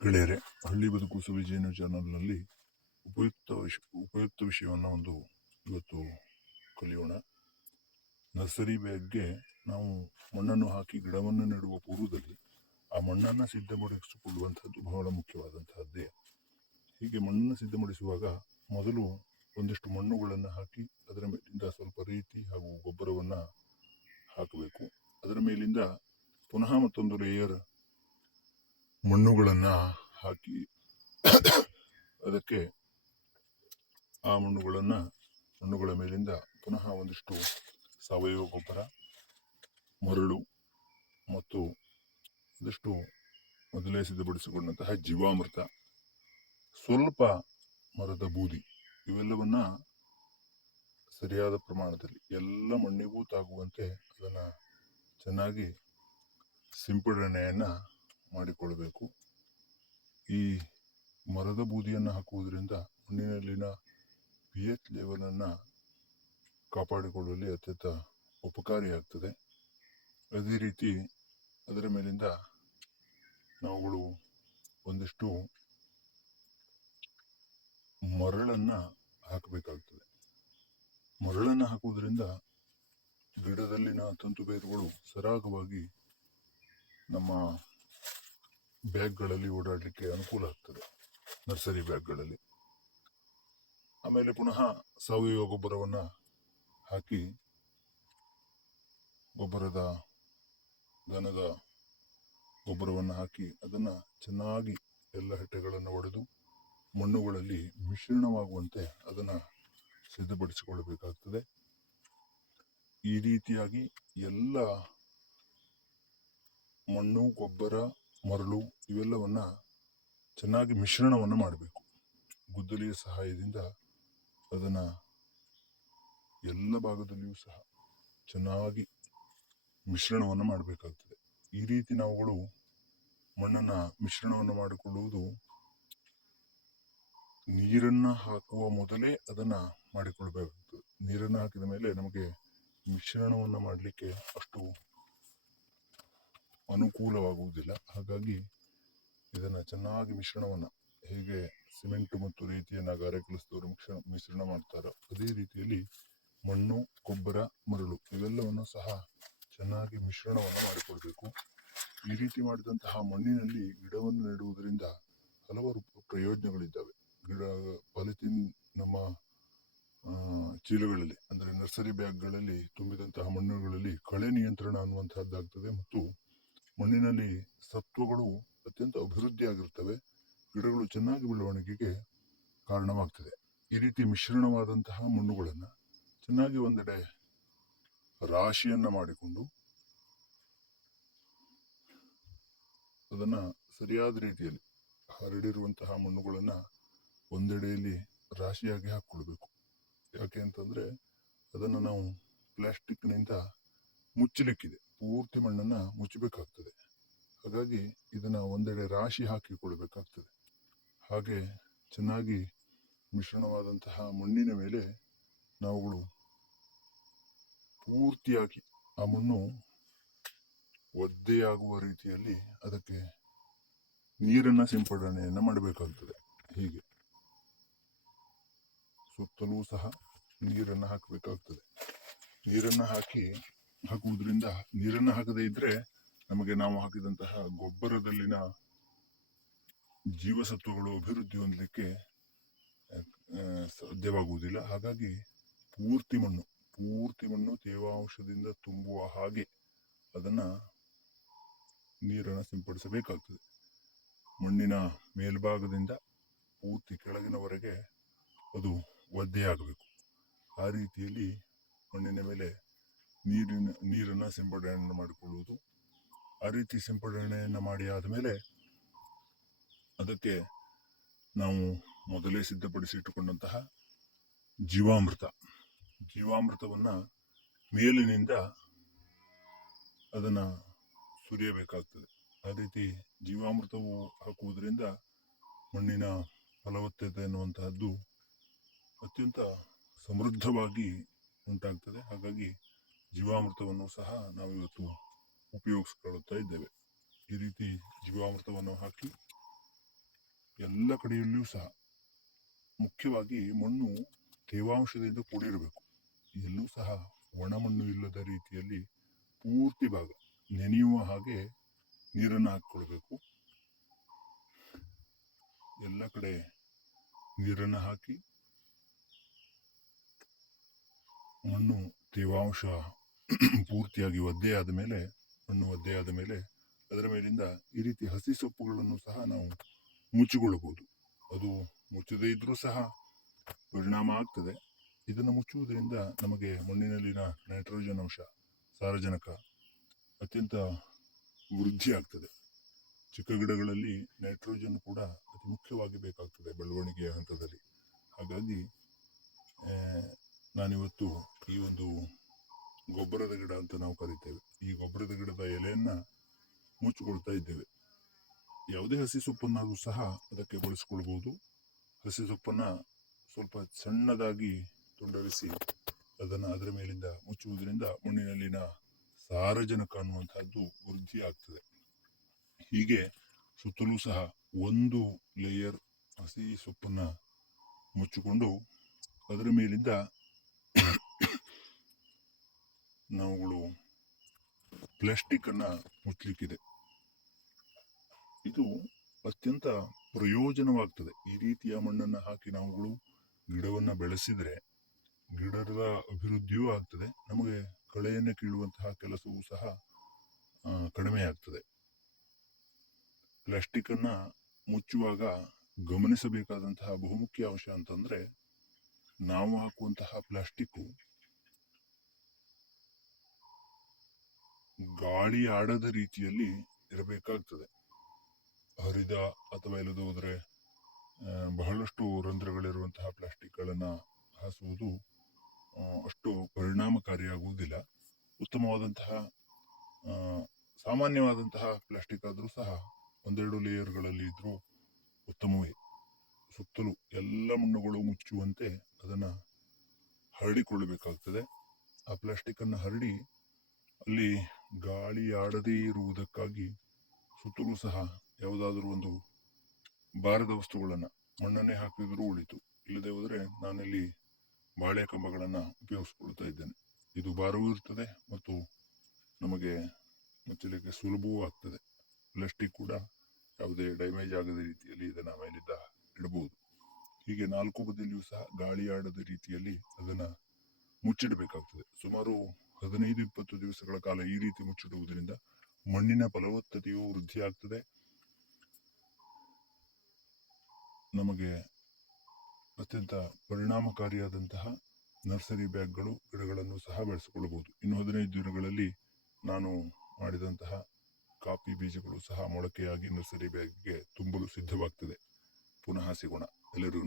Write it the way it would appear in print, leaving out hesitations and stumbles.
ಗೆಳೆಯರೆ, ಹಳ್ಳಿ ಬದುಕು ಸವಿಜೇನು ಚಾನಲ್ನಲ್ಲಿ ಉಪಯುಕ್ತ ವಿಷಯವನ್ನು ಒಂದು ಇವತ್ತು ಕಲಿಯೋಣ. ನರ್ಸರಿ ಬ್ಯಾಗ್ಗೆ ನಾವು ಮಣ್ಣನ್ನು ಹಾಕಿ ಗಿಡವನ್ನು ನೆಡುವ ಪೂರ್ವದಲ್ಲಿ ಆ ಮಣ್ಣನ್ನು ಸಿದ್ಧಪಡಿಸಿಕೊಳ್ಳುವಂಥದ್ದು ಬಹಳ ಮುಖ್ಯವಾದಂತಹದ್ದೇ. ಹೀಗೆ ಮಣ್ಣನ್ನು ಸಿದ್ಧಪಡಿಸುವಾಗ ಮೊದಲು ಒಂದಿಷ್ಟು ಮಣ್ಣುಗಳನ್ನು ಹಾಕಿ ಅದರ ಮೇಲಿಂದ ಸ್ವಲ್ಪ ರೀತಿ ಹಾಗೂ ಗೊಬ್ಬರವನ್ನು ಹಾಕಬೇಕು. ಅದರ ಮೇಲಿಂದ ಪುನಃ ಮತ್ತೊಂದು ಲೇಯರ್ ಮಣ್ಣುಗಳನ್ನು ಹಾಕಿ ಅದಕ್ಕೆ ಆ ಮಣ್ಣುಗಳ ಮೇಲಿಂದ ಪುನಃ ಒಂದಿಷ್ಟು ಸಾವಯವ ಗೊಬ್ಬರ, ಮರಳು ಮತ್ತು ಒಂದಿಷ್ಟು ಮೊದಲೇ ಸಿದ್ಧಪಡಿಸಿಕೊಂಡಂತಹ ಜೀವಾಮೃತ, ಸ್ವಲ್ಪ ಮರದ ಬೂದಿ ಇವೆಲ್ಲವನ್ನ ಸರಿಯಾದ ಪ್ರಮಾಣದಲ್ಲಿ ಎಲ್ಲ ಮಣ್ಣಿಗೂ ತಾಗುವಂತೆ ಅದನ್ನು ಚೆನ್ನಾಗಿ ಸಿಂಪಡಣೆಯನ್ನ ಮಾಡಿಕೊಳ್ಳಬೇಕು. ಈ ಮರದ ಬೂದಿಯನ್ನು ಹಾಕುವುದರಿಂದ ಮಣ್ಣಿನಲ್ಲಿನ pH ಲೆವೆಲನ್ನು ಕಾಪಾಡಿಕೊಳ್ಳಲು ಅತ್ಯಂತ ಉಪಕಾರಿಯಾಗ್ತದೆ. ಅದೇ ರೀತಿ ಅದರ ಮೇಲಿಂದ ನಾವುಗಳು ಒಂದಿಷ್ಟು ಮರಳನ್ನು ಹಾಕಬೇಕಾಗ್ತದೆ. ಮರಳನ್ನು ಹಾಕುವುದರಿಂದ ಗಿಡದಲ್ಲಿನ ತಂತು ಬೇರುಗಳು ಸರಾಗವಾಗಿ ನಮ್ಮ ಬ್ಯಾಗ್ಗಳಲ್ಲಿ ಓಡಾಡಲಿಕ್ಕೆ ಅನುಕೂಲ ಆಗ್ತದೆ, ನರ್ಸರಿ ಬ್ಯಾಗ್ಗಳಲ್ಲಿ. ಆಮೇಲೆ ಪುನಃ ಸಾವಯವ ಗೊಬ್ಬರವನ್ನು ಹಾಕಿ ದನದ ಗೊಬ್ಬರವನ್ನು ಹಾಕಿ ಅದನ್ನು ಚೆನ್ನಾಗಿ ಎಲ್ಲ ಹೆಟ್ಟೆಗಳನ್ನು ಒಡೆದು ಮಣ್ಣುಗಳಲ್ಲಿ ಮಿಶ್ರಣವಾಗುವಂತೆ ಅದನ್ನು ಸಿದ್ಧಪಡಿಸಿಕೊಳ್ಳಬೇಕಾಗ್ತದೆ. ಈ ರೀತಿಯಾಗಿ ಎಲ್ಲ ಮಣ್ಣು, ಗೊಬ್ಬರ, ಮರಳು ಇವೆಲ್ಲವನ್ನ ಚೆನ್ನಾಗಿ ಮಿಶ್ರಣವನ್ನು ಮಾಡಬೇಕು. ಗುದ್ದಲಿಯ ಸಹಾಯದಿಂದ ಅದನ್ನು ಎಲ್ಲ ಭಾಗದಲ್ಲಿಯೂ ಸಹ ಚೆನ್ನಾಗಿ ಮಿಶ್ರಣವನ್ನು ಮಾಡಬೇಕಾಗ್ತದೆ. ಈ ರೀತಿ ನಾವುಗಳು ಮಣ್ಣನ್ನು ಮಿಶ್ರಣವನ್ನು ಮಾಡಿಕೊಳ್ಳುವುದು ನೀರನ್ನು ಹಾಕುವ ಮೊದಲೇ ಅದನ್ನು ಮಾಡಿಕೊಳ್ಬೇಕಾಗ್ತದೆ. ನೀರನ್ನು ಹಾಕಿದ ಮೇಲೆ ನಮಗೆ ಮಿಶ್ರಣವನ್ನು ಮಾಡಲಿಕ್ಕೆ ಅಷ್ಟು ಅನುಕೂಲವಾಗುವುದಿಲ್ಲ. ಹಾಗಾಗಿ ಇದನ್ನು ಚೆನ್ನಾಗಿ ಮಿಶ್ರಣವನ್ನು, ಹೇಗೆ ಸಿಮೆಂಟ್ ಮತ್ತು ರೀತಿಯನ್ನು ಗಾರೆ ಕೆಲಸದವರು ಮಿಶ್ರಣ ಮಾಡ್ತಾರೋ ಅದೇ ರೀತಿಯಲ್ಲಿ ಮಣ್ಣು, ಗೊಬ್ಬರ, ಮರಳು ಇವೆಲ್ಲವನ್ನು ಸಹ ಚೆನ್ನಾಗಿ ಮಿಶ್ರಣವನ್ನು ಮಾಡಿಕೊಳ್ಬೇಕು. ಈ ರೀತಿ ಮಾಡಿದಂತಹ ಮಣ್ಣಿನಲ್ಲಿ ಗಿಡವನ್ನು ನೆಡುವುದರಿಂದ ಹಲವಾರು ಪ್ರಯೋಜನಗಳಿದ್ದಾವೆ. ಪಾಲಿಥೀನ್ ನಮ್ಮ ಚೀಲಗಳಲ್ಲಿ ಅಂದರೆ ನರ್ಸರಿ ಬ್ಯಾಗ್ಗಳಲ್ಲಿ ತುಂಬಿದಂತಹ ಮಣ್ಣುಗಳಲ್ಲಿ ಕಳೆ ನಿಯಂತ್ರಣ ಅನ್ನುವಂತಹದ್ದಾಗ್ತದೆ ಮತ್ತು ಮಣ್ಣಿನಲ್ಲಿ ಸತ್ವಗಳು ಅತ್ಯಂತ ಅಭಿವೃದ್ಧಿಯಾಗಿರ್ತವೆ. ಗಿಡಗಳು ಚೆನ್ನಾಗಿ ಬೆಳವಣಿಗೆಗೆ ಕಾರಣವಾಗ್ತದೆ. ಈ ರೀತಿ ಮಿಶ್ರಣವಾದಂತಹ ಮಣ್ಣುಗಳನ್ನು ಚೆನ್ನಾಗಿ ಒಂದೆಡೆ ರಾಶಿಯನ್ನ ಮಾಡಿಕೊಂಡು ಅದನ್ನ ಸರಿಯಾದ ರೀತಿಯಲ್ಲಿ ಹರಡಿರುವಂತಹ ಮಣ್ಣುಗಳನ್ನು ಒಂದೆಡೆಯಲ್ಲಿ ರಾಶಿಯಾಗಿ ಹಾಕೊಳ್ಬೇಕು. ಯಾಕೆ ಅಂತಂದ್ರೆ ಅದನ್ನು ನಾವು ಪ್ಲಾಸ್ಟಿಕ್ನಿಂದ ಮುಚ್ಚಲಿಕ್ಕಿದೆ, ಪೂರ್ತಿ ಮಣ್ಣನ್ನ ಮುಚ್ಚಬೇಕಾಗ್ತದೆ. ಹಾಗಾಗಿ ಇದನ್ನ ಒಂದೆಡೆ ರಾಶಿ ಹಾಕಿಕೊಳ್ಬೇಕಾಗ್ತದೆ. ಹಾಗೆ ಚೆನ್ನಾಗಿ ಮಿಶ್ರಣವಾದಂತಹ ಮಣ್ಣಿನ ಮೇಲೆ ನಾವುಗಳು ಪೂರ್ತಿಯಾಗಿ ಆ ಮಣ್ಣು ಒದ್ದೆಯಾಗುವ ರೀತಿಯಲ್ಲಿ ಅದಕ್ಕೆ ನೀರನ್ನ ಸಿಂಪಡಣೆಯನ್ನ ಮಾಡಬೇಕಾಗ್ತದೆ. ಹೀಗೆ ಸುತ್ತಲೂ ಸಹ ನೀರನ್ನು ಹಾಕಬೇಕಾಗ್ತದೆ. ನೀರನ್ನು ಹಾಕುವುದರಿಂದ ನೀರನ್ನು ಹಾಕದೇ ಇದ್ರೆ ನಮಗೆ ನಾವು ಹಾಕಿದಂತಹ ಗೊಬ್ಬರದಲ್ಲಿನ ಜೀವಸತ್ವಗಳು ಅಭಿವೃದ್ಧಿ ಹೊಂದಲಿಕ್ಕೆ ಸಾಧ್ಯವಾಗುವುದಿಲ್ಲ. ಹಾಗಾಗಿ ಪೂರ್ತಿ ಮಣ್ಣು ತೇವಾಂಶದಿಂದ ತುಂಬುವ ಹಾಗೆ ಅದನ್ನ ನೀರನ್ನು ಸಿಂಪಡಿಸಬೇಕಾಗ್ತದೆ. ಮಣ್ಣಿನ ಮೇಲ್ಭಾಗದಿಂದ ಪೂರ್ತಿ ಕೆಳಗಿನವರೆಗೆ ಅದು ಒದ್ದೆಯಾಗಬೇಕು. ಆ ರೀತಿಯಲ್ಲಿ ಮಣ್ಣಿನ ಮೇಲೆ ನೀರನ್ನು ಸಿಂಪಡಣೆಯನ್ನು ಮಾಡಿಕೊಳ್ಳುವುದು. ಆ ರೀತಿ ಸಿಂಪಡಣೆಯನ್ನು ಮಾಡಿ ಆದಮೇಲೆ ಅದಕ್ಕೆ ನಾವು ಮೊದಲೇ ಸಿದ್ಧಪಡಿಸಿಟ್ಟುಕೊಂಡಂತಹ ಜೀವಾಮೃತವನ್ನ ಮೇಲಿನಿಂದ ಅದನ್ನ ಸುರಿಯಬೇಕಾಗ್ತದೆ. ಆ ರೀತಿ ಜೀವಾಮೃತವು ಹಾಕುವುದರಿಂದ ಮಣ್ಣಿನ ಫಲವತ್ತತೆ ಅನ್ನುವಂತಹದ್ದು ಅತ್ಯಂತ ಸಮೃದ್ಧವಾಗಿ ಉಂಟಾಗ್ತದೆ. ಹಾಗಾಗಿ ಜೀವಾಮೃತವನ್ನು ಸಹ ನಾವು ಇವತ್ತು ಉಪಯೋಗಿಸಿಕೊಳ್ಳುತ್ತಾ ಇದ್ದೇವೆ. ಈ ರೀತಿ ಜೀವಾಮೃತವನ್ನು ಹಾಕಿ ಎಲ್ಲ ಕಡೆಯಲ್ಲಿಯೂ ಸಹ ಮುಖ್ಯವಾಗಿ ಮಣ್ಣು ತೇವಾಂಶದಿಂದ ಕೂಡಿರಬೇಕು. ಎಲ್ಲೂ ಸಹ ಒಣ ಮಣ್ಣು ಇಲ್ಲದ ರೀತಿಯಲ್ಲಿ ಪೂರ್ತಿ ಭಾಗ ನೆನೆಯುವ ಹಾಗೆ ನೀರನ್ನು ಹಾಕಿಕೊಳ್ಬೇಕು. ಎಲ್ಲ ಕಡೆ ನೀರನ್ನು ಹಾಕಿ ಮಣ್ಣು ತೇವಾಂಶ ಪೂರ್ತಿಯಾಗಿ ಒದ್ದೆಯಾದ ಮೇಲೆ ಮಣ್ಣು ಒದ್ದೆಯಾದ ಮೇಲೆ ಅದರ ಮೇಲಿಂದ ಈ ರೀತಿ ಹಸಿ ಸೊಪ್ಪುಗಳನ್ನು ಸಹ ನಾವು ಮುಚ್ಚಿಕೊಳ್ಳಬಹುದು. ಅದು ಮುಚ್ಚದೇ ಇದ್ರೂ ಸಹ ಪರಿಣಾಮ ಆಗ್ತದೆ. ಇದನ್ನು ಮುಚ್ಚುವುದರಿಂದ ನಮಗೆ ಮಣ್ಣಿನಲ್ಲಿನ ನೈಟ್ರೋಜನ್ ಅಂಶ, ಸಾರಜನಕ ಅತ್ಯಂತ ವೃದ್ಧಿ ಆಗ್ತದೆ. ಚಿಕ್ಕ ಗಿಡಗಳಲ್ಲಿ ನೈಟ್ರೋಜನ್ ಕೂಡ ಅತಿ ಮುಖ್ಯವಾಗಿ ಬೇಕಾಗ್ತದೆ ಬೆಳವಣಿಗೆಯ ಹಂತದಲ್ಲಿ. ಹಾಗಾಗಿ ನಾನಿವತ್ತು ಈ ಒಂದು ಗೊಬ್ಬರದ ಗಿಡ ಅಂತ ನಾವು ಕರಿತೇವೆ, ಈ ಗೊಬ್ಬರದ ಗಿಡದ ಎಲೆಯನ್ನ ಮುಚ್ಚಿಕೊಳ್ತಾ ಇದ್ದೇವೆ. ಯಾವುದೇ ಹಸಿ ಸೊಪ್ಪನ್ನಾದರೂ ಸಹ ಅದಕ್ಕೆ ಬಳಸ್ಕೊಳ್ಬಹುದು. ಹಸಿ ಸೊಪ್ಪನ್ನ ಸ್ವಲ್ಪ ಸಣ್ಣದಾಗಿ ತುಂಡರಿಸಿ ಅದರ ಮೇಲಿಂದ ಮುಚ್ಚುವುದರಿಂದ ಮಣ್ಣಿನಲ್ಲಿನ ಸಾರಜನಕ ಅನ್ನುವಂತಹದ್ದು ವೃದ್ಧಿ ಆಗ್ತದೆ. ಹೀಗೆ ಸುತ್ತಲೂ ಸಹ ಒಂದು ಲೇಯರ್ ಹಸಿ ಸೊಪ್ಪನ್ನ ಮುಚ್ಚಿಕೊಂಡು ಅದರ ಮೇಲಿಂದ ನಾವುಗಳು ಪ್ಲಾಸ್ಟಿಕ್ ಅನ್ನ ಮುಚ್ಚಲಿಕ್ಕಿದೆ. ಇದು ಅತ್ಯಂತ ಪ್ರಯೋಜನವಾಗ್ತದೆ. ಈ ರೀತಿಯ ಮಣ್ಣನ್ನ ಹಾಕಿ ನಾವುಗಳು ಗಿಡವನ್ನ ಬೆಳೆಸಿದ್ರೆ ಗಿಡದ ಅಭಿವೃದ್ಧಿಯೂ ಆಗ್ತದೆ. ನಮಗೆ ಕಳೆಯನ್ನು ಕೀಳುವಂತಹ ಕೆಲಸವೂ ಸಹ ಕಡಿಮೆ ಆಗ್ತದೆ. ಪ್ಲಾಸ್ಟಿಕ್ ಅನ್ನ ಮುಚ್ಚುವಾಗ ಗಮನಿಸಬೇಕಾದಂತಹ ಬಹುಮುಖ್ಯ ಅಂಶ ಅಂತಂದ್ರೆ, ನಾವು ಹಾಕುವಂತಹ ಪ್ಲಾಸ್ಟಿಕ್ ಗಾಳಿ ಆಡದ ರೀತಿಯಲ್ಲಿ ಇರಬೇಕಾಗ್ತದೆ. ಹರಿದ ಅಥವಾ ಇಲ್ಲದೆ ಹೋದ್ರೆ ಬಹಳಷ್ಟು ರಂಧ್ರಗಳಿರುವಂತಹ ಪ್ಲಾಸ್ಟಿಕ್ಗಳನ್ನ ಹಾಸುವುದು ಅಷ್ಟು ಪರಿಣಾಮಕಾರಿಯಾಗುವುದಿಲ್ಲ. ಉತ್ತಮವಾದಂತಹ ಸಾಮಾನ್ಯವಾದಂತಹ ಪ್ಲಾಸ್ಟಿಕ್ ಆದರೂ ಸಹ ಒಂದೆರಡು ಲೇಯರ್ಗಳಲ್ಲಿ ಇದ್ರೂ ಉತ್ತಮವೇ. ಸುತ್ತಲೂ ಎಲ್ಲ ಮಣ್ಣುಗಳು ಮುಚ್ಚುವಂತೆ ಅದನ್ನ ಹರಡಿಕೊಳ್ಳಬೇಕಾಗ್ತದೆ. ಆ ಪ್ಲಾಸ್ಟಿಕ್ ಅನ್ನು ಹರಡಿ ಅಲ್ಲಿ ಗಾಳಿ ಆಡದೇ ಇರುವುದಕ್ಕಾಗಿ ಸುತ್ತಲೂ ಸಹ ಯಾವುದಾದ್ರೂ ಒಂದು ಭಾರದ ವಸ್ತುಗಳನ್ನ ಮಣ್ಣನ್ನೇ ಹಾಕಿದ್ರೂ ಉಳಿತು. ಇಲ್ಲದೆ ಹೋದ್ರೆ ನಾನಿಲ್ಲಿ ಬಾಳೆ ಕಂಬಗಳನ್ನ ಉಪಯೋಗಿಸ್ಕೊಳ್ತಾ ಇದ್ದೇನೆ. ಇದು ಭಾರವೂ ಇರ್ತದೆ ಮತ್ತು ನಮಗೆ ಮುಚ್ಚಲಿಕ್ಕೆ ಸುಲಭವೂ ಆಗ್ತದೆ. ಪ್ಲಾಸ್ಟಿಕ್ ಕೂಡ ಯಾವುದೇ ಡ್ಯಾಮೇಜ್ ಆಗದ ರೀತಿಯಲ್ಲಿ ಇದನ್ನ ಮೇಲಿಂದ ಇಡಬಹುದು. ಹೀಗೆ ನಾಲ್ಕು ಬದಿಯಲ್ಲಿಯೂ ಸಹ ಗಾಳಿ ಆಡದ ರೀತಿಯಲ್ಲಿ ಅದನ್ನ ಮುಚ್ಚಿಡಬೇಕಾಗ್ತದೆ. ಸುಮಾರು 15-20 ದಿವಸಗಳ ಕಾಲ ಈ ರೀತಿ ಮುಚ್ಚಿಡುವುದರಿಂದ ಮಣ್ಣಿನ ಫಲವತ್ತತೆಯು ವೃದ್ಧಿ ಆಗ್ತದೆ. ನಮಗೆ ಅತ್ಯಂತ ಪರಿಣಾಮಕಾರಿಯಾದಂತಹ ನರ್ಸರಿ ಬ್ಯಾಗ್ಗಳು ಗಿಡಗಳನ್ನು ಸಹ ಬೆಳೆಸಿಕೊಳ್ಳಬಹುದು. ಇನ್ನು 15 ದಿನಗಳಲ್ಲಿ ನಾನು ಮಾಡಿದಂತಹ ಕಾಫಿ ಬೀಜಗಳು ಸಹ ಮೊಳಕೆಯಾಗಿ ನರ್ಸರಿ ಬ್ಯಾಗ್ಗೆ ತುಂಬಲು ಸಿದ್ಧವಾಗ್ತದೆ. ಪುನಃ ಸಿಗೋಣ ಎಲ್ಲರೂ.